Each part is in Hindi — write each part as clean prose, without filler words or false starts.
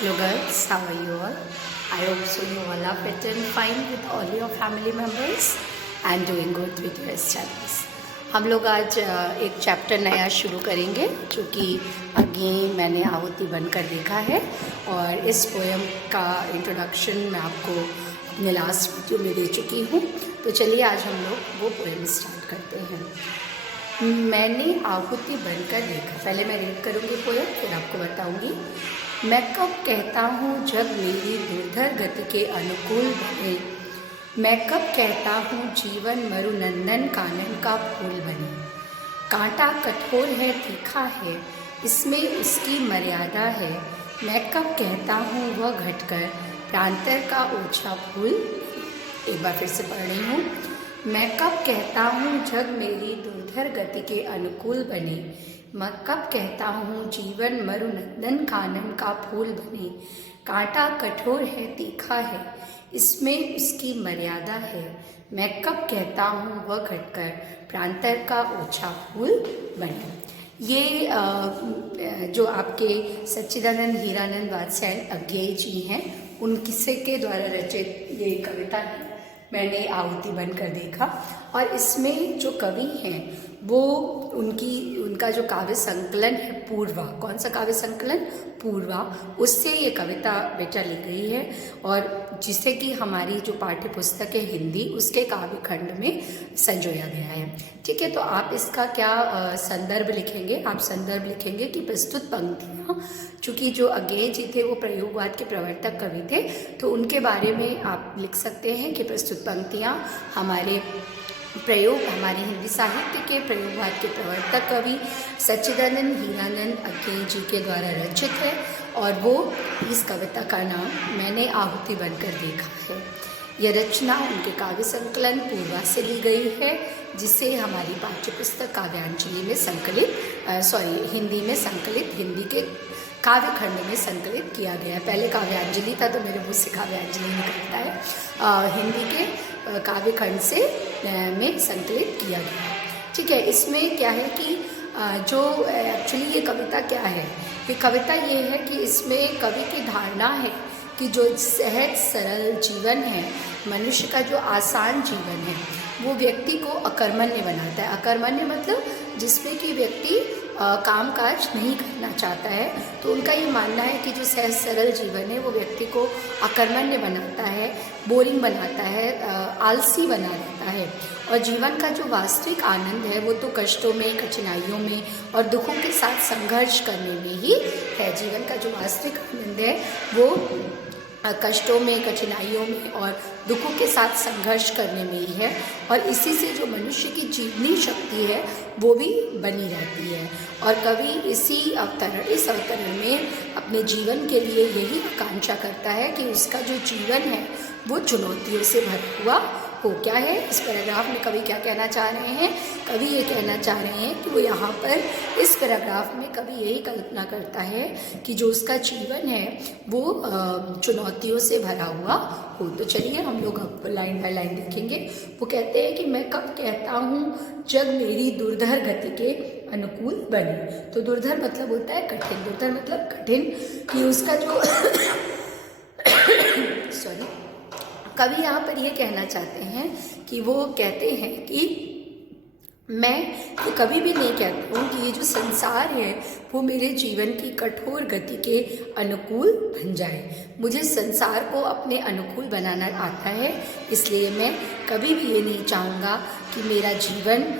Hello guys, how are you all? I hope so you all are fit and fine with all your family members and doing good with your studies. हम लोग आज एक चैप्टर नया शुरू करेंगे जो कि अगेन मैंने आहुति बनकर देखा है और इस पोएम का इंट्रोडक्शन मैं आपको अपने लास्ट वीडियो में दे चुकी हूँ। तो चलिए आज हम लोग वो पोएम स्टार्ट करते हैं। मैंने आहुति बनकर देखा, पहले मैं रीड करूँगी पोएम फिर आपको बताऊँगी। मैं कब कहता हूँ जब मेरी दुर्धर गति के अनुकूल बने, मैं कब कहता हूँ जीवन मरु नंदन कानन का फूल बने। कांटा कठोर है तीखा है, इसमें उसकी मर्यादा है। मैं कब कहता हूँ वह घटकर प्रांतर का ओछा फूल। एक बार फिर से पढ़ रही हूँ। मैं कब कहता हूँ जब मेरी दुर्धर गति के अनुकूल बने, मैं कब कहता हूँ जीवन मरु नंदन कानन का फूल बने। कांटा कठोर है तीखा है, इसमें उसकी मर्यादा है। मैं कब कहता हूँ वह घटकर प्रांतर का ओछा फूल बने। ये जो आपके सच्चिदानंद हीरानंद वात्स्यायन अज्ञेय जी हैं, उन किस्से के द्वारा रचित ये कविता है मैंने आहुति बनकर देखा। और इसमें जो कवि हैं वो उनका जो काव्य संकलन है पूर्वा, कौन सा काव्य संकलन? पूर्वा, उससे ये कविता बेटा ली गई है और जिसे कि हमारी जो पाठ्य पुस्तक है हिंदी उसके काव्य खंड में संजोया गया है। ठीक है, तो आप इसका क्या संदर्भ लिखेंगे? आप संदर्भ लिखेंगे कि प्रस्तुत पंक्तियाँ, चूँकि जो अज्ञेय जी थे वो प्रयोगवाद के प्रवर्तक कवि थे, तो उनके बारे में आप लिख सकते हैं कि प्रस्तुत पंक्तियाँ हमारे हिंदी साहित्य के प्रयोगवाद के प्रवर्तक कवि सच्चिदानंद हीरानंद अज्ञेय जी के द्वारा रचित है और वो इस कविता का नाम मैंने आहुति बनकर देखा है। यह रचना उनके काव्य संकलन पूर्वा से ली गई है, जिसे हमारी पाठ्यपुस्तक काव्यांजलि में हिंदी के काव्य खंड में संकलित किया गया है। पहले काव्यांजलि था तो मेरे मुँह से काव्यांजलि निकलता है। हिंदी के काव्य खंड से में संकलित किया गया है। ठीक है, इसमें क्या है कि जो एक्चुअली ये कविता क्या है, ये कविता ये है कि इसमें कवि की धारणा है कि जो सहज सरल जीवन है, मनुष्य का जो आसान जीवन है, वो व्यक्ति को अकर्मण्य बनाता है। अकर्मण्य मतलब जिसमें कि व्यक्ति काम काज नहीं करना चाहता है, तो उनका ये मानना है कि जो सहज सरल जीवन है वो व्यक्ति को अकर्मण्य बनाता है, बोरिंग बनाता है, आलसी बना देता है। और जीवन का जो वास्तविक आनंद है वो तो कष्टों में, कठिनाइयों में और दुखों के साथ संघर्ष करने में ही है। जीवन का जो वास्तविक आनंद है वो कष्टों में, कठिनाइयों में और दुखों के साथ संघर्ष करने में ही है। और इसी से जो मनुष्य की जीवनी शक्ति है वो भी बनी रहती है। और कवि इस अवतरण में अपने जीवन के लिए यही आकांक्षा करता है कि उसका जो जीवन है वो चुनौतियों से भरा हुआ हो। क्या है इस पैराग्राफ में कवि क्या कहना चाह रहे हैं? कवि ये कहना चाह रहे हैं कि वो यहाँ पर इस पैराग्राफ में कवि यही कल्पना करता है कि जो उसका जीवन है वो चुनौतियों से भरा हुआ हो। तो चलिए हम लोग अब लाइन बाय लाइन देखेंगे। वो कहते हैं कि मैं कब कहता हूँ जब मेरी दुर्धर गति के अनुकूल बने। तो दुर्धर मतलब होता है कठिन, दुर्धर मतलब कठिन, कि उसका जो कवि यहाँ पर ये कहना चाहते हैं कि वो कहते हैं कि मैं ये कभी भी नहीं कहता हूँ कि ये जो संसार है वो मेरे जीवन की कठोर गति के अनुकूल बन जाए। मुझे संसार को अपने अनुकूल बनाना आता है, इसलिए मैं कभी भी ये नहीं चाहूँगा कि मेरा जीवन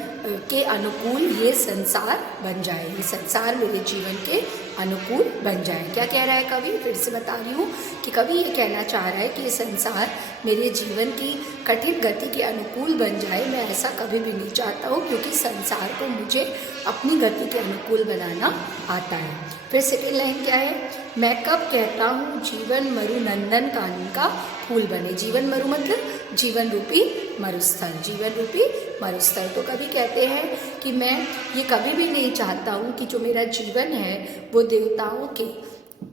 के अनुकूल ये संसार बन जाए, ये संसार मेरे जीवन के अनुकूल बन जाए। क्या कह रहा है कवि? फिर से बता रही हूँ कि कवि ये कहना चाह रहा है कि ये संसार मेरे जीवन की कठिन गति के अनुकूल बन जाए। मैं ऐसा कभी भी नहीं चाहता हूँ, क्योंकि संसार को मुझे अपनी गति के अनुकूल बनाना आता है। फिर सेकेंड लाइन क्या है? मैं कब कहता हूँ जीवन मरु नंदन कानन का फूल बने। जीवन मरु मतलब जीवन रूपी मरुस्थल, जीवन रूपी मरुस्थल। तो कवि कहते हैं कि मैं ये कभी भी नहीं चाहता हूँ कि जो मेरा जीवन है वो देवताओं के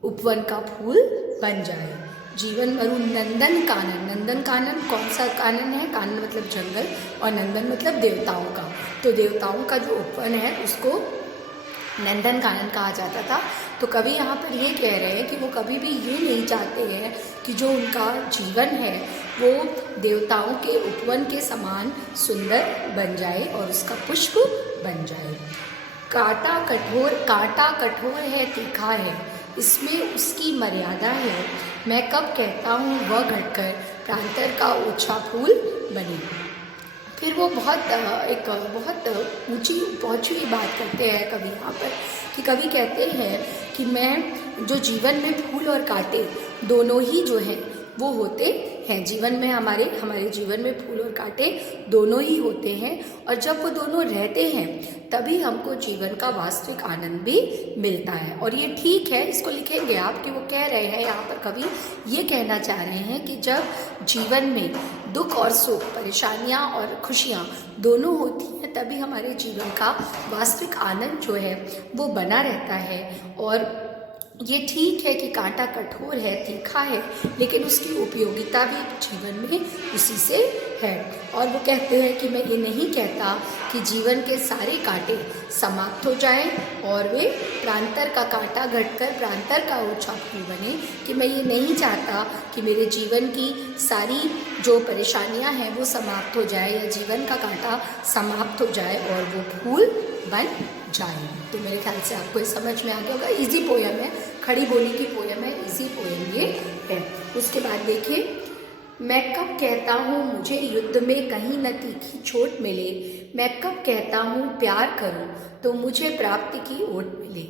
उपवन का फूल बन जाए। जीवन मरु नंदन कानन, नंदन कानन कौन सा कानन है? कानन मतलब जंगल और नंदन मतलब देवताओं का। तो देवताओं का जो उपवन है उसको नंदन कानन कहा जाता था। तो कवि यहाँ पर ये कह रहे हैं कि वो कभी भी ये नहीं चाहते हैं कि जो उनका जीवन है वो देवताओं के उपवन के समान सुंदर बन जाए और उसका पुष्प बन जाए। कांटा कठोर है, तीखा है, इसमें उसकी मर्यादा है। मैं कब कहता हूँ वह घटकर प्रांतर का ऊंचा फूल बने। फिर वो बहुत ऊंची पहुंची हुई बात करते हैं कवि यहाँ पर, कि कवि कहते हैं कि मैं जो जीवन में फूल और कांटे दोनों ही जो हैं वो होते हैं। जीवन में हमारे जीवन में फूल और कांटे दोनों ही होते हैं, और जब वो दोनों रहते हैं तभी हमको जीवन का वास्तविक आनंद भी मिलता है। और ये ठीक है, इसको लिखेंगे आप कि वो कह रहे हैं यहाँ पर कवि ये कहना चाह रहे हैं कि जब जीवन में दुख और सुख, परेशानियाँ और खुशियाँ दोनों होती हैं तभी हमारे जीवन का वास्तविक आनंद जो है वो बना रहता है। और ये ठीक है कि कांटा कठोर है, तीखा है, लेकिन उसकी उपयोगिता भी जीवन में उसी से है। और वो कहते हैं कि मैं ये नहीं कहता कि जीवन के सारे कांटे समाप्त हो जाएं और वे प्रांतर का कांटा घटकर प्रांतर का ऊंचा फूल बने, कि मैं ये नहीं चाहता कि मेरे जीवन की सारी जो परेशानियां हैं वो समाप्त हो जाए या जीवन का कांटा समाप्त हो जाए और वो फूल बन जाए। तो मेरे ख्याल से आपको ये समझ में आ गया होगा। इजी पोयम है, खड़ी बोली की पोयम है, इजी पोयम ये है। उसके बाद देखिए, मैं कब कहता हूँ मुझे युद्ध में कहीं न तीखी चोट मिले, मैं कब कहता हूँ प्यार करूँ तो मुझे प्राप्ति की ओट मिले,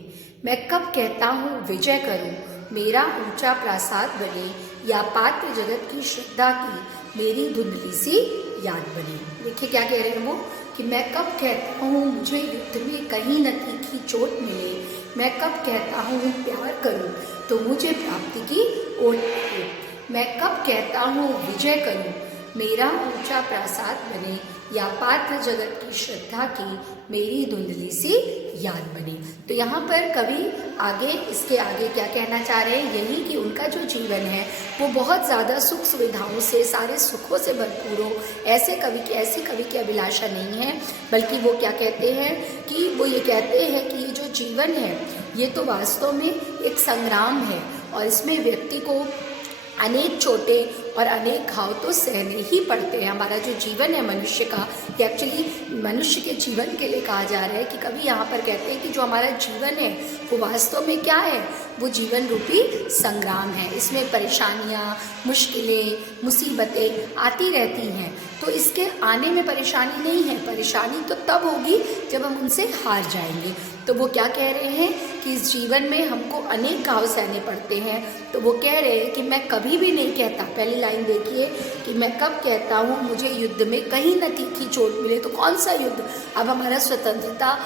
मैं कब कहता हूँ विजय करूँ मेरा ऊंचा प्रासाद बने, या पात्र जगत की श्रद्धा की मेरी धुंधली सी याद बने। देखिए क्या कह रहे हैं वो, कि मैं कब कहता हूँ मुझे युद्ध में कहीं न तीखी चोट मिले, मैं कब कहता हूँ प्यार करूँ तो मुझे प्राप्ति की ओट मिले, मैं कब कहता हूँ विजय करूँ मेरा ऊंचा प्रासाद बने, या पात्र जगत की श्रद्धा की मेरी धुंधली सी याद बनी। तो यहाँ पर कवि इसके आगे क्या कहना चाह रहे हैं, यही कि उनका जो जीवन है वो बहुत ज़्यादा सुख सुविधाओं से, सारे सुखों से भरपूर हो, ऐसी कवि की अभिलाषा नहीं है। बल्कि वो क्या कहते हैं कि वो ये कहते हैं कि ये जो जीवन है ये तो वास्तव में एक संग्राम है, और इसमें व्यक्ति को अनेक चोटें और अनेक घाव तो सहने ही पड़ते हैं। हमारा जो जीवन है मनुष्य का, ये एक्चुअली मनुष्य के जीवन के लिए कहा जा रहा है कि कभी यहाँ पर कहते हैं कि जो हमारा जीवन है वो वास्तव में क्या है, वो जीवन रूपी संग्राम है। इसमें परेशानियाँ, मुश्किलें, मुसीबतें आती रहती हैं, तो इसके आने में परेशानी नहीं है। परेशानी तो तब होगी जब हम उनसे हार जाएंगे। तो वो क्या कह रहे हैं कि इस जीवन में हमको अनेक घाव सहने पड़ते हैं। तो वो कह रहे हैं कि मैं कभी भी नहीं कहता, पहली लाइन देखिए, कि मैं कब कहता हूँ मुझे युद्ध में कहीं न तीखी चोट मिले। तो कौन सा युद्ध? अब हमारा स्वतंत्रता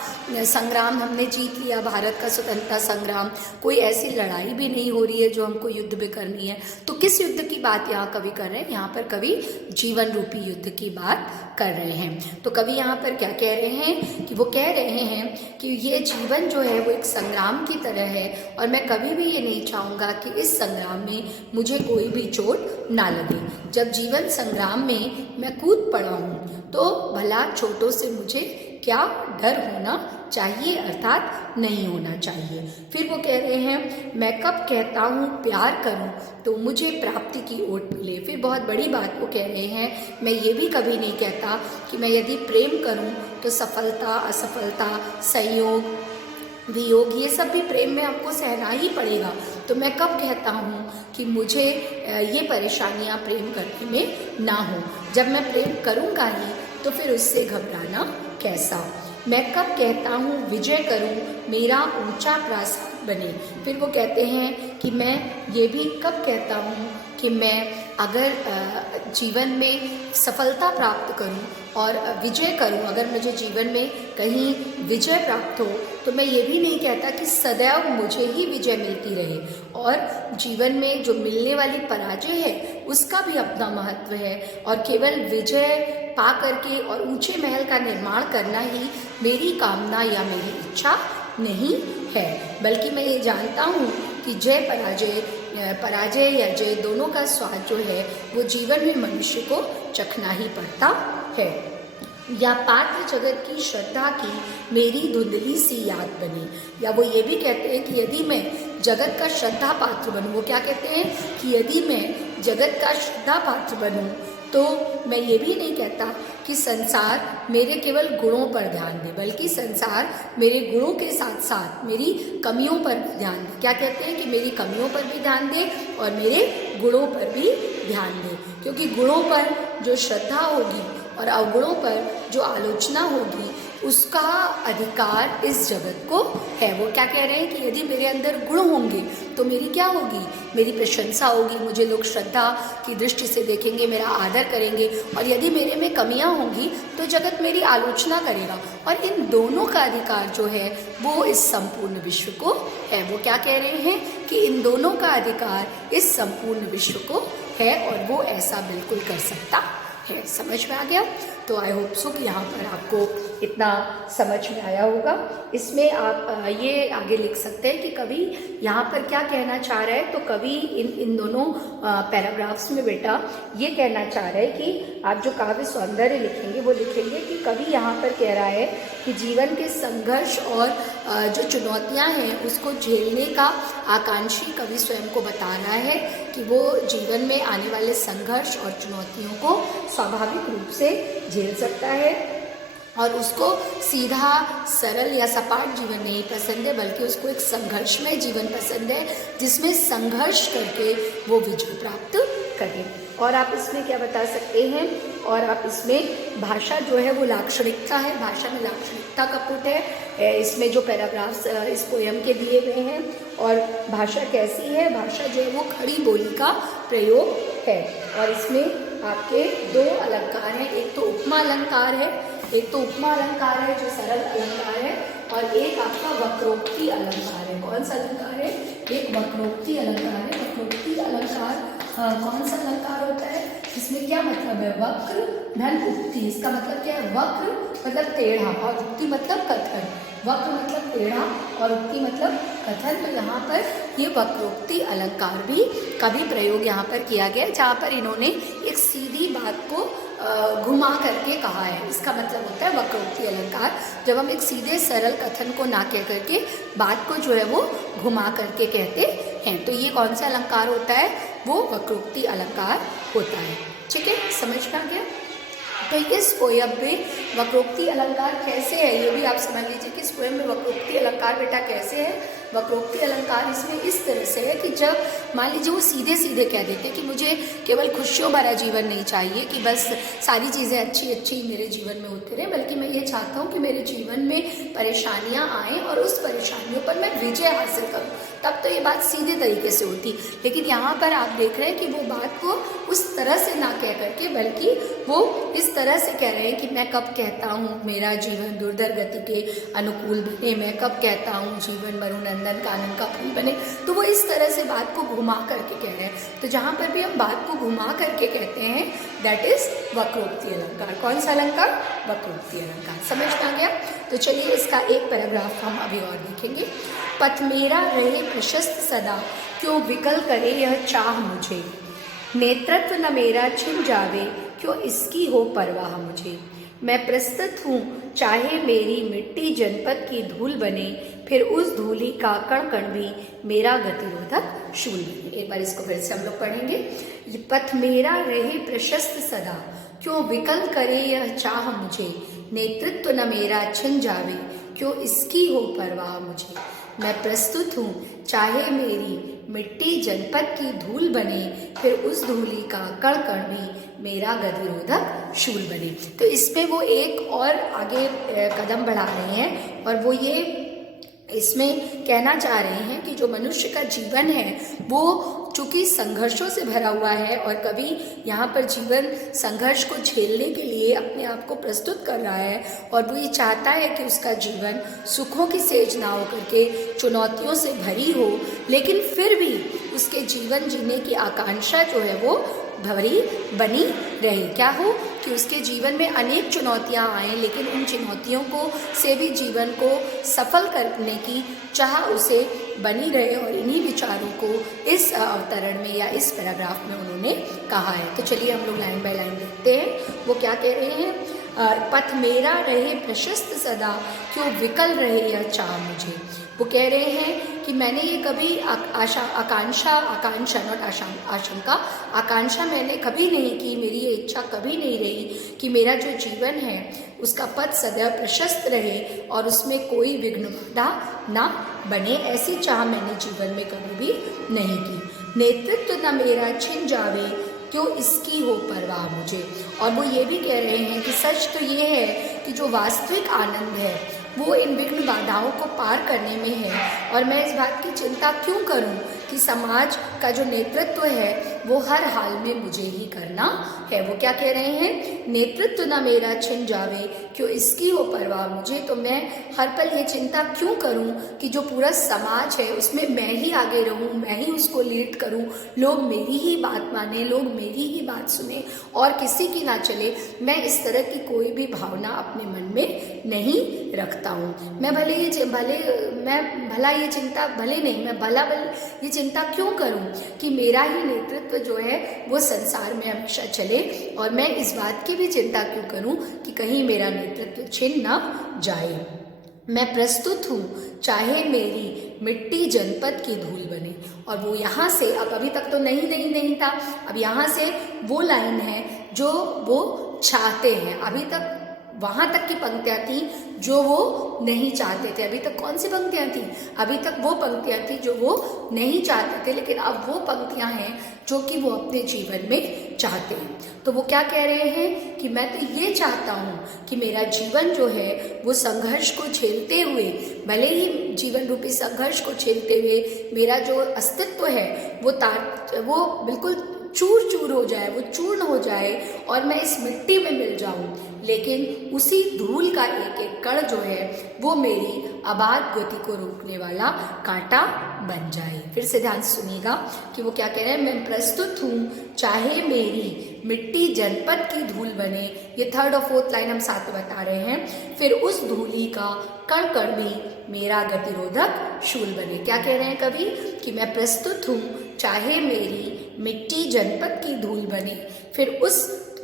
संग्राम हमने जीत लिया, भारत का स्वतंत्रता संग्राम, कोई ऐसी लड़ाई भी नहीं हो रही है जो हमको युद्ध में करनी है। तो किस युद्ध की बात यहाँ कवि कर रहे हैं? यहाँ पर कवि जीवन रूपी युद्ध की बात कर रहे हैं। तो कवि यहाँ पर क्या कह रहे हैं कि वो कह रहे हैं कि ये जीवन जो है वो एक संग्राम की तरह है, और मैं कभी भी ये नहीं चाहूँगा कि इस संग्राम में मुझे कोई भी चोट ना लगे। जब जीवन संग्राम में मैं कूद पड़ा हूँ तो भला चोटों से मुझे क्या डर होना चाहिए, अर्थात नहीं होना चाहिए। फिर वो कह रहे हैं, मैं कब कहता हूँ प्यार करूँ तो मुझे प्राप्ति की ओट मिले। फिर बहुत बड़ी बात वो कह रहे हैं, मैं ये भी कभी नहीं कहता कि मैं यदि प्रेम करूँ तो सफलता, असफलता, संयोग, वियोग, ये सब भी प्रेम में हमको सहना ही पड़ेगा। तो मैं कब कहता हूँ कि मुझे ये परेशानियाँ प्रेम करने में ना हो। जब मैं प्रेम करूँगा ही तो फिर उससे घबराना कैसा। मैं कब कहता हूँ विजय करूँ मेरा ऊंचा प्रासाद बने। फिर वो कहते हैं कि मैं ये भी कब कहता हूँ कि मैं अगर जीवन में सफलता प्राप्त करूं और विजय करूं, अगर मुझे जीवन में कहीं विजय प्राप्त हो तो मैं ये भी नहीं कहता कि सदैव मुझे ही विजय मिलती रहे, और जीवन में जो मिलने वाली पराजय है उसका भी अपना महत्व है, और केवल विजय पा करके और ऊंचे महल का निर्माण करना ही मेरी कामना या मेरी इच्छा नहीं है। बल्कि मैं ये जानता हूँ कि पराजय या जय दोनों का स्वाद जो है वो जीवन में मनुष्य को चखना ही पड़ता है। या पात्र जगत की श्रद्धा की मेरी धुंधली सी याद बनी। या वो ये भी कहते हैं कि यदि मैं जगत का श्रद्धा पात्र बनूं, वो क्या कहते हैं कि यदि मैं जगत का श्रद्धा पात्र बनूं तो मैं ये भी नहीं कहता कि संसार मेरे केवल गुणों पर ध्यान दे, बल्कि संसार मेरे गुणों के साथ साथ मेरी कमियों पर भी ध्यान दे। क्या कहते हैं कि मेरी कमियों पर भी ध्यान दे और मेरे गुणों पर भी ध्यान दे, क्योंकि गुणों पर जो श्रद्धा होगी और अवगुणों पर जो आलोचना होगी उसका अधिकार इस जगत को है। वो क्या कह रहे हैं कि यदि मेरे अंदर गुण होंगे तो मेरी क्या होगी, मेरी प्रशंसा होगी, मुझे लोग श्रद्धा की दृष्टि से देखेंगे, मेरा आदर करेंगे। और यदि मेरे में कमियां होंगी तो जगत मेरी आलोचना करेगा। और इन दोनों का अधिकार जो है वो इस संपूर्ण विश्व को है। वो क्या कह रहे हैं कि इन दोनों का अधिकार इस संपूर्ण विश्व को है और वो ऐसा बिल्कुल कर सकता है। समझ में आ गया? तो आई होप सो कि यहाँ पर आपको इतना समझ में आया होगा। इसमें आप ये आगे लिख सकते हैं कि कवि यहाँ पर क्या कहना चाह रहा है। तो कवि इन दोनों पैराग्राफ्स में बेटा ये कहना चाह रहा है कि आप जो काव्य सौंदर्य लिखेंगे वो लिखेंगे कि कवि यहाँ पर कह रहा है कि जीवन के संघर्ष और जो चुनौतियाँ हैं उसको झेलने का आकांक्षी कवि स्वयं को बता रहा है कि वो जीवन में आने वाले संघर्ष और चुनौतियों को स्वाभाविक रूप से झेल सकता है और उसको सीधा सरल या सपाट जीवन नहीं पसंद है, बल्कि उसको एक संघर्षमय जीवन पसंद है जिसमें संघर्ष करके वो विजय प्राप्त करे। और आप इसमें क्या बता सकते हैं, और आप इसमें भाषा जो है वो लाक्षणिकता है, भाषा में लाक्षणिकता का पुट है। इसमें जो पैराग्राफ्स इस पोयम के दिए गए हैं और भाषा कैसी है, भाषा जो है वो खड़ी बोली का प्रयोग है। और इसमें आपके दो अलंकार हैं, एक तो उपमा अलंकार है, एक तो उपमा अलंकार है जो सरल अलंकार है, और एक आपका वक्रोक्ति अलंकार है। कौन सा अलंकार है? एक वक्रोक्ति अलंकार है। वक्रोक्ति अलंकार कौन सा अलंकार होता है? इसमें क्या मतलब है? वक्र धन उक्ति। इसका मतलब क्या है? वक्र मतलब टेढ़ा और उक्ति मतलब कथन। वक्र मतलब टेढ़ा और उक्ति मतलब कथन। तो यहाँ पर ये वक्रोक्ति अलंकार भी कभी प्रयोग यहाँ पर किया गया, जहाँ पर इन्होंने एक सीधी बात को घुमा करके कहा है। इसका मतलब होता है वक्रोक्ति अलंकार, जब हम एक सीधे सरल कथन को ना कह करके बात को जो है वो घुमा करके कहते हैं। तो ये कौन सा अलंकार होता है? वो वक्रोक्ति अलंकार होता है। ठीक है, समझ में आ गया? तो इस पोयम में वक्रोक्ति अलंकार कैसे है ये भी आप समझ लीजिए कि इस पोयम में वक्रोक्ति अलंकार बेटा कैसे है। वक्रोक्ति अलंकार इसमें इस तरह से है कि जब मान लीजिए वो सीधे सीधे कह देते कि मुझे केवल खुशियों भरा जीवन नहीं चाहिए, कि बस सारी चीज़ें अच्छी अच्छी मेरे जीवन में होती रहे, बल्कि मैं ये चाहता हूँ कि मेरे जीवन में परेशानियाँ आएँ और उस परेशानियों पर मैं विजय हासिल करूँ, तब तो ये बात सीधे तरीके से होती। लेकिन यहाँ पर आप देख रहे हैं कि वो बात को उस तरह से ना कह करके, बल्कि वो इस तरह से कह रहे हैं कि मैं कब कहता हूँ मेरा जीवन दुर्धर गति के अनुकूल बने, मैं कब कहता हूँ जीवन मरुनंदन कानन का फूल बने। तो वो इस तरह से बात को घुमा करके कह रहे हैं। तो जहाँ पर भी हम बात को घुमा करके कहते हैं दैट इज वक्रोक्ति अलंकार। कौन सा अलंकार? वक्रोक्ति अलंकार। समझ में आ गया? तो चलिए इसका एक पैराग्राफ हम अभी और देखेंगे। पथ मेरा रहे प्रशस्त सदा, क्यों विकल करे यह चाह मुझे, नेतृत्व न मेरा छिन जावे, क्यों इसकी हो परवाह मुझे। मैं प्रस्तुत हूँ चाहे मेरी मिट्टी जनपद की धूल बने, फिर उस धूली का कण कण भी मेरा गतिरोधक शूल बने। एक बार इसको फिर से हम लोग पढ़ेंगे। पथ मेरा रहे प्रशस्त सदा, क्यों विकल करे यह चाह मुझे, नेतृत्व न मेरा छिन जावे, क्यों इसकी हो परवाह मुझे। मैं प्रस्तुत हूँ चाहे मेरी मिट्टी जनपद की धूल बने, फिर उस धूली का कण कण भी मेरा गतिरोधक शूल बने। तो इसमें वो एक और आगे कदम बढ़ा रहे हैं और वो ये इसमें कहना चाह रहे हैं कि जो मनुष्य का जीवन है वो चूँकि संघर्षों से भरा हुआ है, और कभी यहाँ पर जीवन संघर्ष को झेलने के लिए अपने आप को प्रस्तुत कर रहा है, और वो ये चाहता है कि उसका जीवन सुखों की सेज ना हो करके चुनौतियों से भरी हो, लेकिन फिर भी उसके जीवन जीने की आकांक्षा जो है वो भरी बनी रहे। क्या हो कि उसके जीवन में अनेक चुनौतियां आए, लेकिन उन चुनौतियों को से भी जीवन को सफल करने की चाह उसे बनी रहे। और इन्हीं विचारों को इस अवतरण में या इस पैराग्राफ में उन्होंने कहा है। तो चलिए हम लोग लाइन बाय लाइन देखते हैं वो क्या कह रहे हैं। पथ मेरा रहे प्रशस्त सदा, क्यों विकल रहे यह चाह मुझे। वो कह रहे हैं कि मैंने ये कभी आकांक्षा मैंने कभी नहीं की, मेरी ये इच्छा कभी नहीं रही कि मेरा जो जीवन है उसका पथ सदैव प्रशस्त रहे और उसमें कोई विघ्न बाधा ना बने। ऐसी चाह मैंने जीवन में कभी भी नहीं की। नेतृत्व न मेरा छिन जावे, क्यों इसकी हो परवाह मुझे। और वो ये भी कह रहे हैं कि सच तो ये है कि जो वास्तविक आनंद है वो इन विघ्न बाधाओं को पार करने में है, और मैं इस बात की चिंता क्यों करूं कि समाज का जो नेतृत्व है वो हर हाल में मुझे ही करना है। वो क्या कह रहे हैं, नेतृत्व ना मेरा छिन जावे, क्यों इसकी हो परवाह मुझे। तो मैं हर पल ये चिंता क्यों करूं कि जो पूरा समाज है उसमें मैं ही आगे रहूं, मैं ही उसको लीड करूं, लोग मेरी ही बात माने, लोग मेरी ही बात सुने और किसी की ना चले। मैं इस तरह की कोई भी भावना अपने मन में नहीं रखता हूँ। मैं भले ये चिंता क्यों करूं कि मेरा ही नेतृत्व जो है वो संसार में हमेशा चले, और मैं इस बात की भी चिंता क्यों करूं कि कहीं मेरा नेतृत्व छिन ना जाए। मैं प्रस्तुत हूँ चाहे मेरी मिट्टी जनपद की धूल बने। और वो यहाँ से, अब अभी तक तो नहीं था, अब यहाँ से वो लाइन है जो वो चाहते हैं। अभी तक वहाँ तक की पंक्तियाँ थी जो वो नहीं चाहते थे। अभी तक कौन सी पंक्तियाँ थी, अभी तक वो पंक्तियाँ थी जो वो नहीं चाहते थे, लेकिन अब वो पंक्तियाँ हैं जो कि वो अपने जीवन में चाहते हैं। तो वो क्या कह रहे हैं कि मैं तो ये चाहता हूँ कि मेरा जीवन जो है वो संघर्ष को झेलते हुए, भले ही जीवन रूपी संघर्ष को झेलते हुए मेरा जो अस्तित्व है वो बिल्कुल चूर चूर हो जाए, वो चूर्ण हो जाए और मैं इस मिट्टी में मिल जाऊं, लेकिन उसी धूल का एक एक कण जो है वो मेरी आबाद गति को रोकने वाला कांटा बन जाए। फिर से ध्यान सुनिएगा कि वो क्या कह रहे हैं, मैं प्रस्तुत हूँ चाहे मेरी मिट्टी जनपद की धूल बने। ये थर्ड और फोर्थ लाइन हम साथ में बता रहे हैं। फिर उस धूली का कण कण भी मेरा गतिरोधक शूल बने। क्या कह रहे हैं कवि कि मैं प्रस्तुत हूँ चाहे मेरी मिट्टी जनपद की धूल बने, फिर उस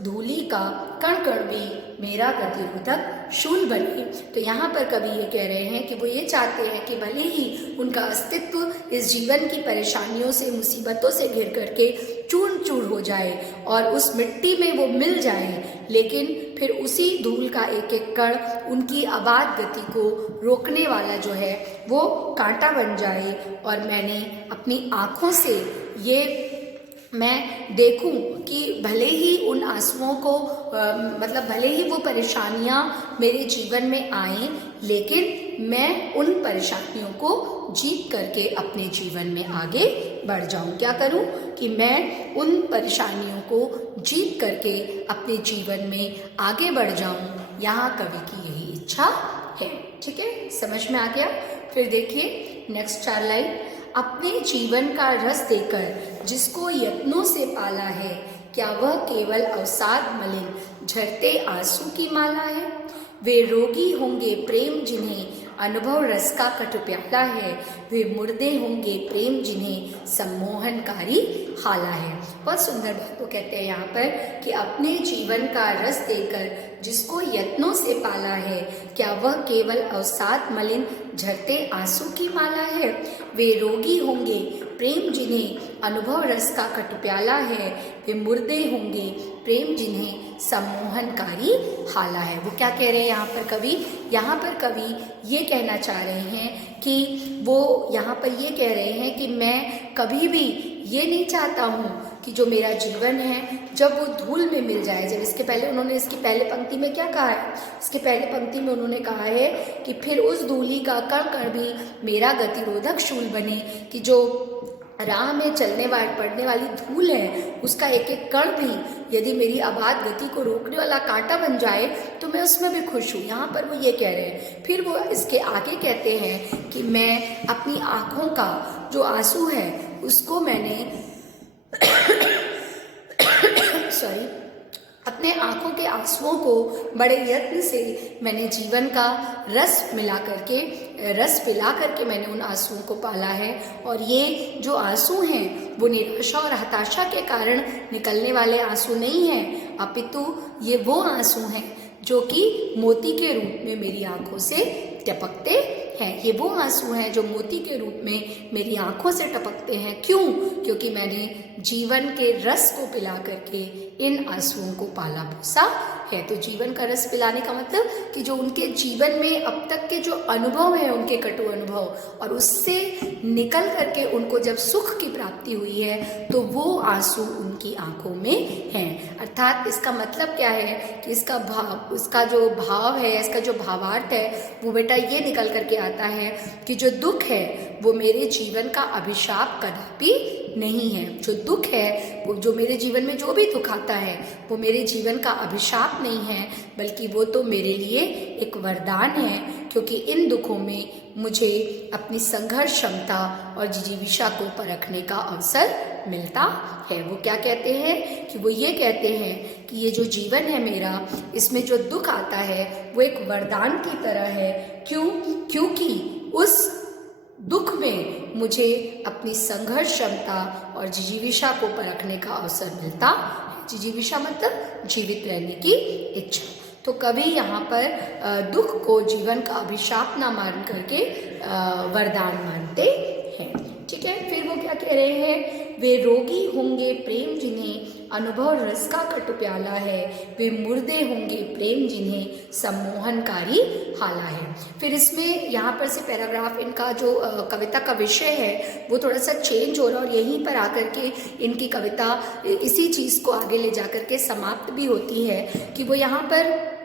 धूली का कण कण भी मेरा गतिरोधक शूल बने। तो यहाँ पर कवि ये कह रहे हैं कि वो ये चाहते हैं कि भले ही उनका अस्तित्व इस जीवन की परेशानियों से, मुसीबतों से घिर करके चूर्ण चूर हो जाए और उस मिट्टी में वो मिल जाए, लेकिन फिर उसी धूल का एक एक कण उनकी आबाद गति को रोकने वाला जो है वो कांटा बन जाए, और मैंने अपनी आँखों से ये मैं देखूं कि भले ही उन आंसुओं को भले ही वो परेशानियां मेरे जीवन में आए, लेकिन मैं उन परेशानियों को जीत करके अपने जीवन में आगे बढ़ जाऊं। क्या करूं कि मैं उन परेशानियों को जीत करके अपने जीवन में आगे बढ़ जाऊं। यहाँ कवि की यही इच्छा है। ठीक है, समझ में आ गया। फिर देखिए नेक्स्ट 4 लाइन। अपने जीवन का रस देकर जिसको यत्नों से पाला है, क्या वह केवल अवसाद मलिन झरते आंसू की माला है। वे रोगी होंगे प्रेम जिन्हें अनुभव रस का कट प्याला है, वे मुर्दे होंगे प्रेम जिन्हें सम्मोहनकारी हाला है। बहुत सुंदर बात वो कहते हैं यहाँ पर कि अपने जीवन का रस देकर जिसको यत्नों से पाला है, क्या वह केवल अवसाद मलिन झरते आंसू की माला है। वे रोगी होंगे प्रेम जिन्हें अनुभव रस का कट प्याला है, वे मुर्दे होंगे प्रेम जिन्हें सम्मोहनकारी हाला है। वो क्या कह रहे हैं यहाँ पर कवि ये कहना चाह रहे हैं कि वो यहाँ पर ये कह रहे हैं कि मैं कभी भी ये नहीं चाहता हूँ कि जो मेरा जीवन है जब वो धूल में मिल जाए। जब इसके पहले पंक्ति में क्या कहा है, इसके पहले पंक्ति में उन्होंने कहा है कि फिर उस धूली का कण कण भी मेरा गतिरोधक शूल बने, कि जो राह में पड़ने वाली धूल है उसका एक एक कण भी यदि मेरी आबाद गति को रोकने वाला कांटा बन जाए तो मैं उसमें भी खुश हूँ। यहाँ पर वो ये कह रहे हैं। फिर वो इसके आगे कहते हैं कि मैं अपनी आँखों का जो आंसू है उसको मैंने अपने आँखों के आंसुओं को बड़े यत्न से मैंने जीवन का रस पिला करके मैंने उन आंसुओं को पाला है। और ये जो आंसू हैं वो निराशा और हताशा के कारण निकलने वाले आंसू नहीं हैं, अपितु ये वो आंसू हैं जो कि मोती के रूप में मेरी आंखों से टपकते हैं। ये वो आंसू हैं जो मोती के रूप में मेरी आंखों से टपकते हैं। क्यों? क्योंकि मैंने जीवन के रस को पिला करके इन आंसुओं को पाला पोसा है। तो जीवन का रस पिलाने का मतलब कि जो उनके जीवन में अब तक के जो अनुभव है, उनके कटु अनुभव, और उससे निकल करके उनको जब सुख की प्राप्ति हुई है तो वो आंसू उनकी आंखों में हैं। अर्थात इसका मतलब क्या है कि इसका जो भाव है, इसका जो भावार्थ है वो बेटा ये निकल करके आता है कि जो दुख है वो मेरे जीवन का अभिशाप कदापि नहीं है। जो दुख है, वो जो मेरे जीवन में जो भी दुख आता है वो मेरे जीवन का अभिशाप नहीं है, बल्कि वो तो मेरे लिए एक वरदान है, क्योंकि इन दुखों में मुझे अपनी संघर्ष क्षमता और जिजीविषा को परखने का अवसर मिलता है। वो क्या कहते हैं कि वो ये कहते हैं कि ये जो जीवन है मेरा, इसमें जो दुख आता है वो एक वरदान की तरह है। क्यों? क्योंकि उस दुख में मुझे अपनी संघर्ष क्षमता और जिजीविषा को परखने का अवसर मिलता है। जिजीविषा मतलब जीवित रहने की इच्छा। तो कवि यहाँ पर दुख को जीवन का अभिशाप ना मान करके वरदान मानते हैं। ठीक है, फिर वो क्या कह रहे हैं? वे रोगी होंगे प्रेम जिन्हें अनुभव रस का कटु प्याला है, वे मुर्दे होंगे प्रेम जिन्हें सम्मोहनकारी हाला है। फिर इसमें यहाँ पर से पैराग्राफ, इनका जो कविता का विषय है वो थोड़ा सा चेंज हो रहा है, और यहीं पर आकर के इनकी कविता इसी चीज़ को आगे ले जाकर के समाप्त भी होती है कि वो यहाँ पर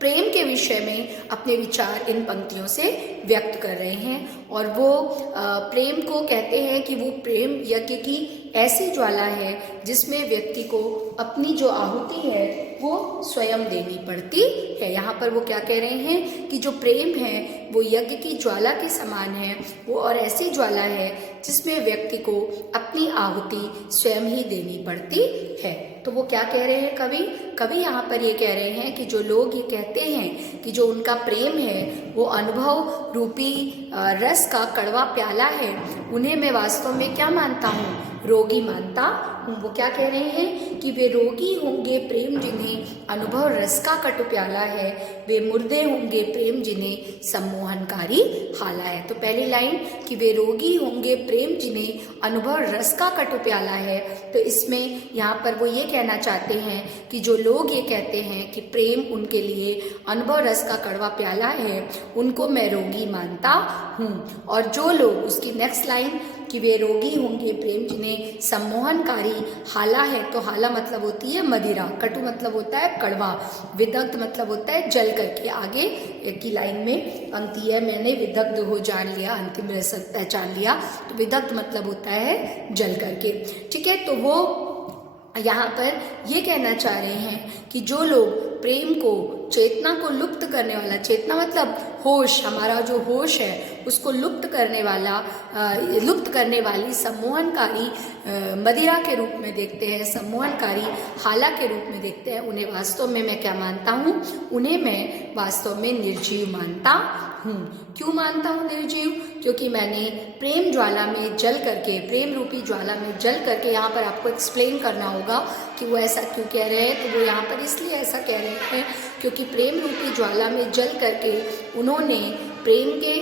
प्रेम के विषय में अपने विचार इन पंक्तियों से व्यक्त कर रहे हैं। और वो प्रेम को कहते हैं कि वो प्रेम यज्ञ की ऐसी ज्वाला है जिसमें व्यक्ति को अपनी जो आहुति है वो स्वयं देनी पड़ती है। यहाँ पर वो क्या कह रहे हैं कि जो प्रेम है वो यज्ञ की ज्वाला के समान है, वो और ऐसी ज्वाला है जिसमें व्यक्ति को अपनी आहुति स्वयं ही देनी पड़ती है। तो वो क्या कह रहे हैं कवि यहाँ पर ये कह रहे हैं कि जो लोग ये कहते हैं कि जो उनका प्रेम है वो अनुभव रूपी रस का कड़वा प्याला है, उन्हें मैं वास्तव में क्या मानता हूँ? रोगी मानता हूँ। वो क्या कह रहे हैं कि वे रोगी होंगे प्रेम जिन्हें अनुभव रस का कटु प्याला है, वे मुर्दे होंगे प्रेम जिन्हें सम्मोहनकारी हाला है। तो पहली लाइन कि वे रोगी होंगे प्रेम जिन्हें अनुभव रस का कटु प्याला है, तो इसमें यहाँ पर वो ये कहना चाहते हैं कि जो लोग ये कहते हैं कि प्रेम उनके लिए अनुभव रस का कड़वा प्याला है, उनको मैं रोगी मानता हूँ। और जो लोग, उसकी नेक्स्ट लाइन कि वे रोगी होंगे प्रेम जिन्हें सम्मोहनकारी हाला है, तो हाला मतलब होती है मदिरा, कटु मतलब होता है कड़वा, विदग्ध मतलब होता है जल करके। आगे की लाइन में पंक्ति है, मैंने विदग्ध हो जान लिया, अंतिम रस पहचान लिया, तो विदग्ध मतलब होता है जल करके। ठीक है, तो वो यहाँ पर ये कहना चाह रहे हैं कि जो लोग प्रेम को, चेतना को लुप्त करने वाला, चेतना मतलब होश, हमारा जो होश है उसको लुप्त करने वाली सम्मोहनकारी मदिरा के रूप में देखते हैं, सम्मोहनकारी हाला के रूप में देखते हैं, उन्हें वास्तव में मैं क्या मानता हूँ? उन्हें मैं वास्तव में निर्जीव मानता हूँ। क्यों मानता हूँ निर्जीव? क्योंकि मैंने प्रेम ज्वाला में जल करके, प्रेम रूपी ज्वाला में जल करके, यहाँ पर आपको एक्सप्लेन करना होगा कि वो ऐसा क्यों कह रहे हैं। तो वो यहाँ पर इसलिए ऐसा कह रहे हैं क्योंकि प्रेम रूपी ज्वाला में जल करके उन्होंने प्रेम के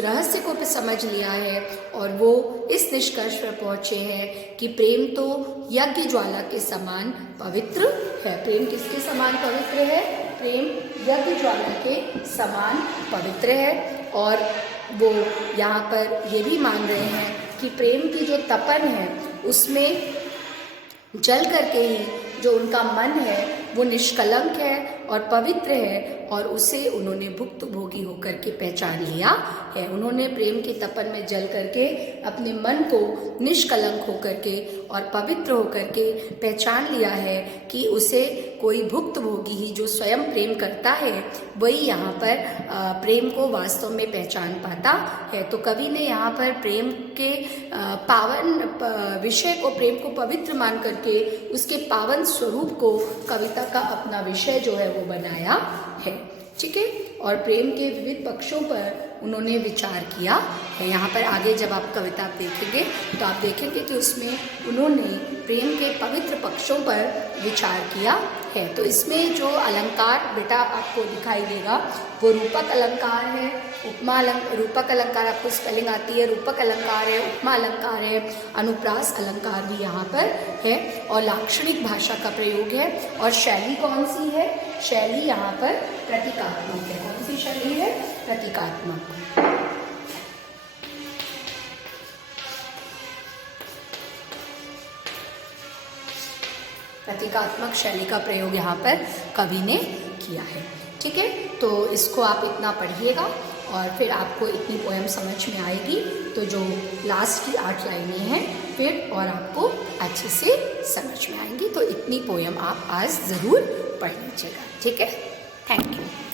रहस्य को समझ लिया है, और वो इस निष्कर्ष पर पहुँचे हैं कि प्रेम तो यज्ञ ज्वाला के समान पवित्र है। प्रेम किसके समान पवित्र है? प्रेम यज्ञ ज्वाला के समान पवित्र है। और वो यहाँ पर ये भी मान रहे हैं कि प्रेम की जो तपन है उसमें जल करके ही जो उनका मन है वो निष्कलंक है और पवित्र है, और उसे उन्होंने भुक्त भोगी होकर के पहचान लिया है। उन्होंने प्रेम की तपन में जल करके अपने मन को निष्कलंक होकर के और पवित्र होकर के पहचान लिया है कि उसे कोई भुक्त भोगी ही, जो स्वयं प्रेम करता है, वही यहाँ पर प्रेम को वास्तव में पहचान पाता है। तो कवि ने यहाँ पर प्रेम के पावन विषय को, प्रेम को पवित्र मान करके उसके पावन स्वरूप को कविता का अपना विषय जो है वो बनाया है। ठीक है। और प्रेम के विविध पक्षों पर उन्होंने विचार किया है। यहाँ पर आगे जब आप कविता देखेंगे तो आप देखेंगे कि उसमें उन्होंने प्रेम के पवित्र पक्षों पर विचार किया है। तो इसमें जो अलंकार बेटा आपको दिखाई देगा वो रूपक अलंकार है, उपमा रूपक अलंकार, आपको स्पेलिंग आती है, रूपक अलंकार है, उपमा अलंकार है, अनुप्रास अलंकार भी यहाँ पर है, और लाक्षणिक भाषा का प्रयोग है। और शैली कौन सी है? शैली यहाँ पर प्रतीकात्मक है। कौन सी शैली है? प्रतीकात्मक। प्रतीकात्मक शैली का प्रयोग यहाँ पर कवि ने किया है। ठीक है, तो इसको आप इतना पढ़िएगा और फिर आपको इतनी पोएम समझ में आएगी। तो जो लास्ट की 8 लाइनें हैं फिर और आपको अच्छे से समझ में आएंगी। तो इतनी पोएम आप आज ज़रूर पढ़ लीजिएगा। ठीक है, थैंक यू।